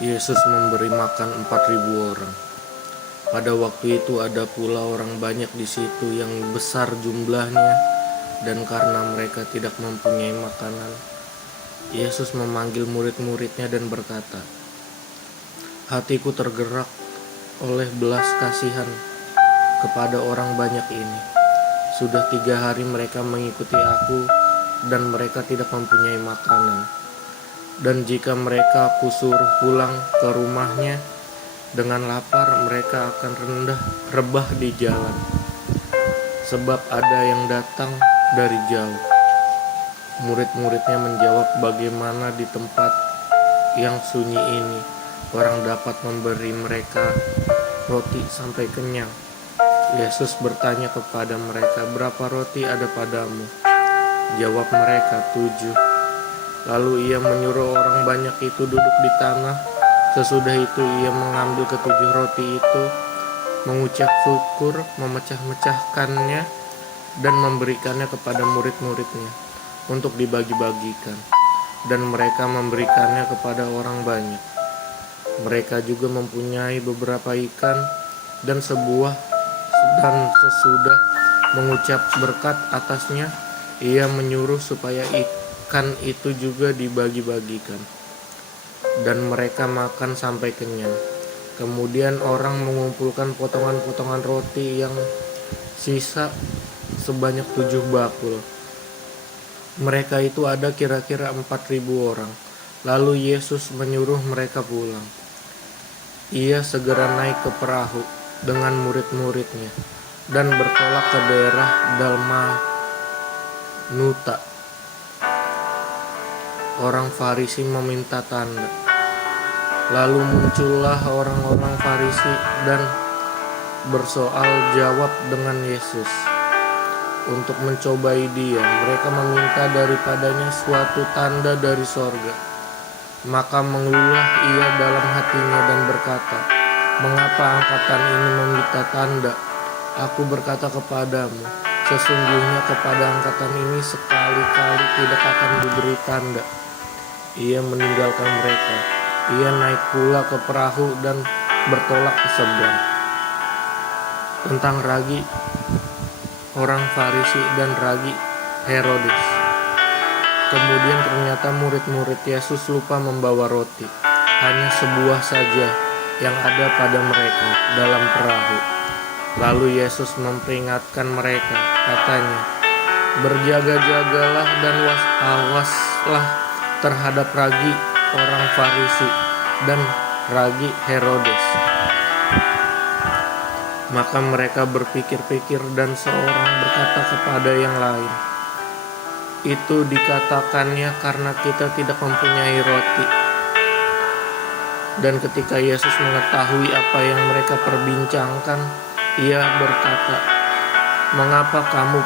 Yesus memberi makan 4.000 orang. Pada waktu itu ada pula orang banyak di situ yang besar jumlahnya, dan karena mereka tidak mempunyai makanan, Yesus memanggil murid-muridnya dan berkata, "Hatiku tergerak oleh belas kasihan kepada orang banyak ini. Sudah 3 hari mereka mengikuti aku, dan mereka tidak mempunyai makanan. Dan jika mereka aku suruh pulang ke rumahnya dengan lapar, mereka akan rebah di jalan, sebab ada yang datang dari jauh." Murid-muridnya menjawab, "Bagaimana di tempat yang sunyi ini orang dapat memberi mereka roti sampai kenyang?" Yesus bertanya kepada mereka, "Berapa roti ada padamu?" Jawab mereka, 7. Lalu ia menyuruh orang banyak itu duduk di tanah. Sesudah itu ia mengambil ke-7 roti itu, mengucap syukur, memecah-mecahkannya, dan memberikannya kepada murid-muridnya untuk dibagi-bagikan. Dan mereka memberikannya kepada orang banyak. Mereka juga mempunyai beberapa ikan dan sesudah mengucap berkat atasnya, ia menyuruh supaya ikan itu juga dibagi-bagikan. Dan mereka makan sampai kenyang. Kemudian orang mengumpulkan potongan-potongan roti yang sisa sebanyak 7 bakul. Mereka itu ada kira-kira 4.000 orang. Lalu Yesus menyuruh mereka pulang. Ia segera naik ke perahu dengan murid-muridnya dan bertolak ke daerah Dalmanuta. Orang Farisi meminta tanda. Lalu muncullah orang-orang Farisi dan bersoal jawab dengan Yesus untuk mencobai dia. Mereka meminta daripadanya suatu tanda dari sorga. Maka mengeluh ia dalam hatinya dan berkata, "Mengapa angkatan ini meminta tanda? Aku berkata kepadamu, sesungguhnya kepada angkatan ini sekali-kali tidak akan diberi tanda." Ia meninggalkan mereka. Ia naik pula ke perahu dan bertolak ke seberang. Tentang ragi orang Farisi dan ragi Herodes. Kemudian ternyata murid-murid Yesus lupa membawa roti. Hanya sebuah saja yang ada pada mereka dalam perahu. Lalu Yesus memperingatkan mereka, katanya, "Berjaga-jagalah dan awaslah terhadap ragi orang Farisi dan ragi Herodes." Maka mereka berpikir-pikir dan seorang berkata kepada yang lain, "Itu dikatakannya karena kita tidak mempunyai roti." Dan ketika Yesus mengetahui apa yang mereka perbincangkan, ia berkata, "Mengapa kamu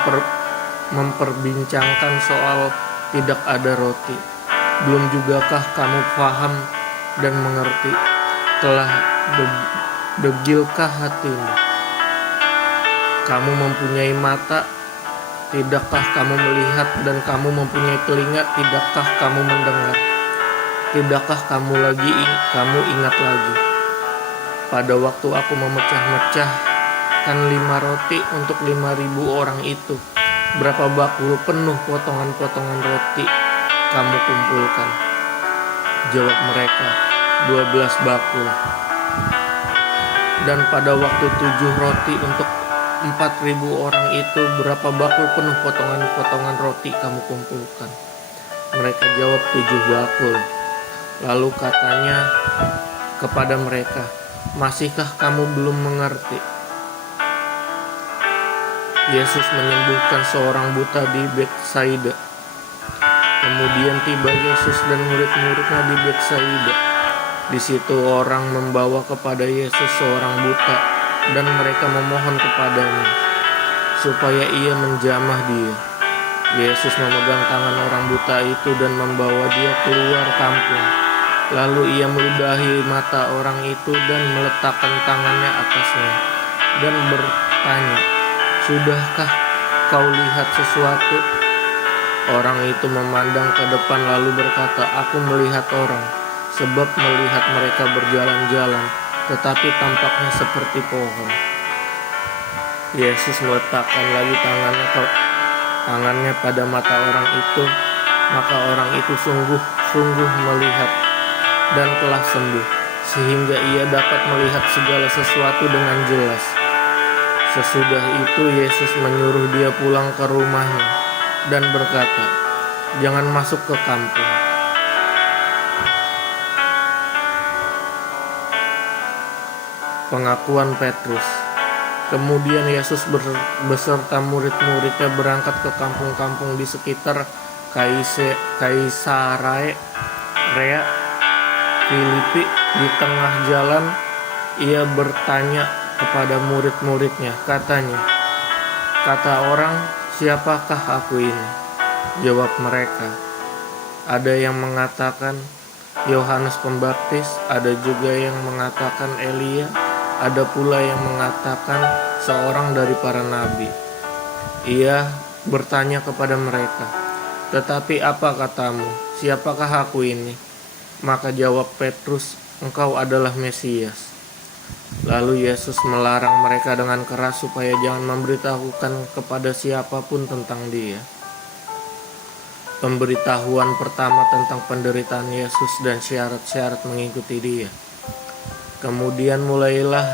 memperbincangkan soal tidak ada roti? Belum jugakah kamu paham dan mengerti? Telah degilkah hatimu? Kamu mempunyai mata, tidakkah kamu melihat? Dan kamu mempunyai telinga, tidakkah kamu mendengar? Tidakkah kamu ingat lagi? Pada waktu aku memecah-mecahkan 5 roti untuk 5.000 orang itu, berapa bakul penuh potongan-potongan roti kamu kumpulkan?" Jawab mereka, 12 bakul. "Dan pada waktu 7 roti untuk 4.000 orang itu, berapa bakul penuh potongan-potongan roti kamu kumpulkan?" Mereka jawab, 7 bakul. Lalu katanya kepada mereka, "Masihkah kamu belum mengerti?" Yesus menyembuhkan seorang buta di Betsaida. Kemudian tiba Yesus dan murid-muridnya di Betsaida. Di situ orang membawa kepada Yesus seorang buta, dan mereka memohon kepadanya supaya ia menjamah dia. Yesus memegang tangan orang buta itu dan membawa dia keluar kampung. Lalu ia meludahi mata orang itu dan meletakkan tangannya atasnya dan bertanya, "Sudahkah kau lihat sesuatu?" Orang itu memandang ke depan lalu berkata, "Aku melihat orang, sebab melihat mereka berjalan-jalan, tetapi tampaknya seperti pohon. Yesus meletakkan lagi tangannya pada mata orang itu, maka orang itu sungguh-sungguh melihat dan telah sembuh, sehingga ia dapat melihat segala sesuatu dengan jelas. Sesudah itu Yesus menyuruh dia pulang ke rumahnya dan berkata, "Jangan masuk ke kampung." Pengakuan Petrus. Kemudian Yesus beserta murid-muridnya berangkat ke kampung-kampung di sekitar Kaisarea Filipi. Di tengah jalan ia bertanya kepada murid-muridnya, katanya, "Kata orang, siapakah aku ini?" Jawab mereka, "Ada yang mengatakan Yohanes Pembaptis, ada juga yang mengatakan Elia, ada pula yang mengatakan seorang dari para nabi." Ia bertanya kepada mereka, "Tetapi apa katamu? Siapakah aku ini?" Maka jawab Petrus, "Engkau adalah Mesias." Lalu Yesus melarang mereka dengan keras supaya jangan memberitahukan kepada siapapun tentang dia. Pemberitahuan pertama tentang penderitaan Yesus dan syarat-syarat mengikuti dia. Kemudian mulailah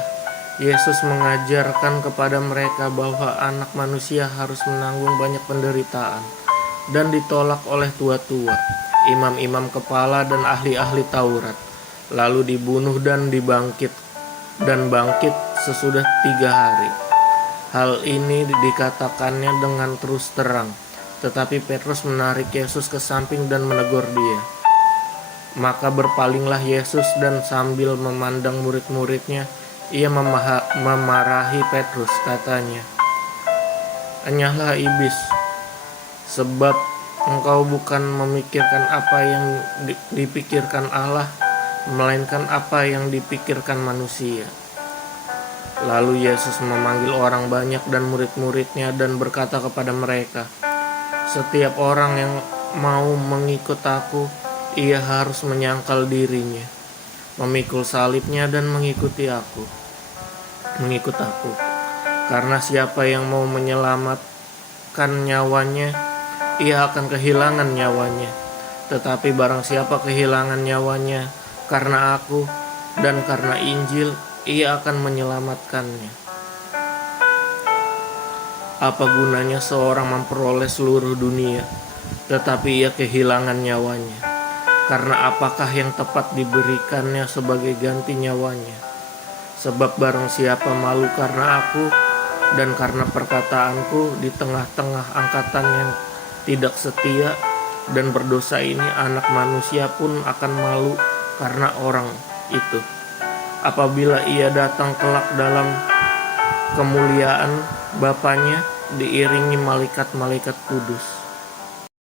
Yesus mengajarkan kepada mereka bahwa anak manusia harus menanggung banyak penderitaan dan ditolak oleh tua-tua, imam-imam kepala dan ahli-ahli Taurat, lalu dibunuh dan bangkit sesudah 3 hari. Hal ini dikatakannya dengan terus terang, tetapi Petrus menarik Yesus ke samping dan menegur dia. Maka berpalinglah Yesus dan sambil memandang murid-muridnya, ia memarahi Petrus, katanya, "Enyahlah iblis, sebab engkau bukan memikirkan apa yang dipikirkan Allah, melainkan apa yang dipikirkan manusia." Lalu Yesus memanggil orang banyak dan murid-muridnya dan berkata kepada mereka, "Setiap orang yang mau mengikut aku, ia harus menyangkal dirinya, memikul salibnya dan mengikut aku. Karena siapa yang mau menyelamatkan nyawanya, ia akan kehilangan nyawanya. Tetapi barang siapa kehilangan nyawanya karena aku dan karena Injil, ia akan menyelamatkannya. Apa gunanya seorang memperoleh seluruh dunia, tetapi ia kehilangan nyawanya? Karena apakah yang tepat diberikannya sebagai ganti nyawanya? Sebab barang siapa malu karena aku dan karena perkataanku di tengah-tengah angkatan yang tidak setia dan berdosa ini, Anak Manusia pun akan malu karena orang itu, apabila ia datang kelak dalam kemuliaan Bapanya diiringi malaikat-malaikat kudus."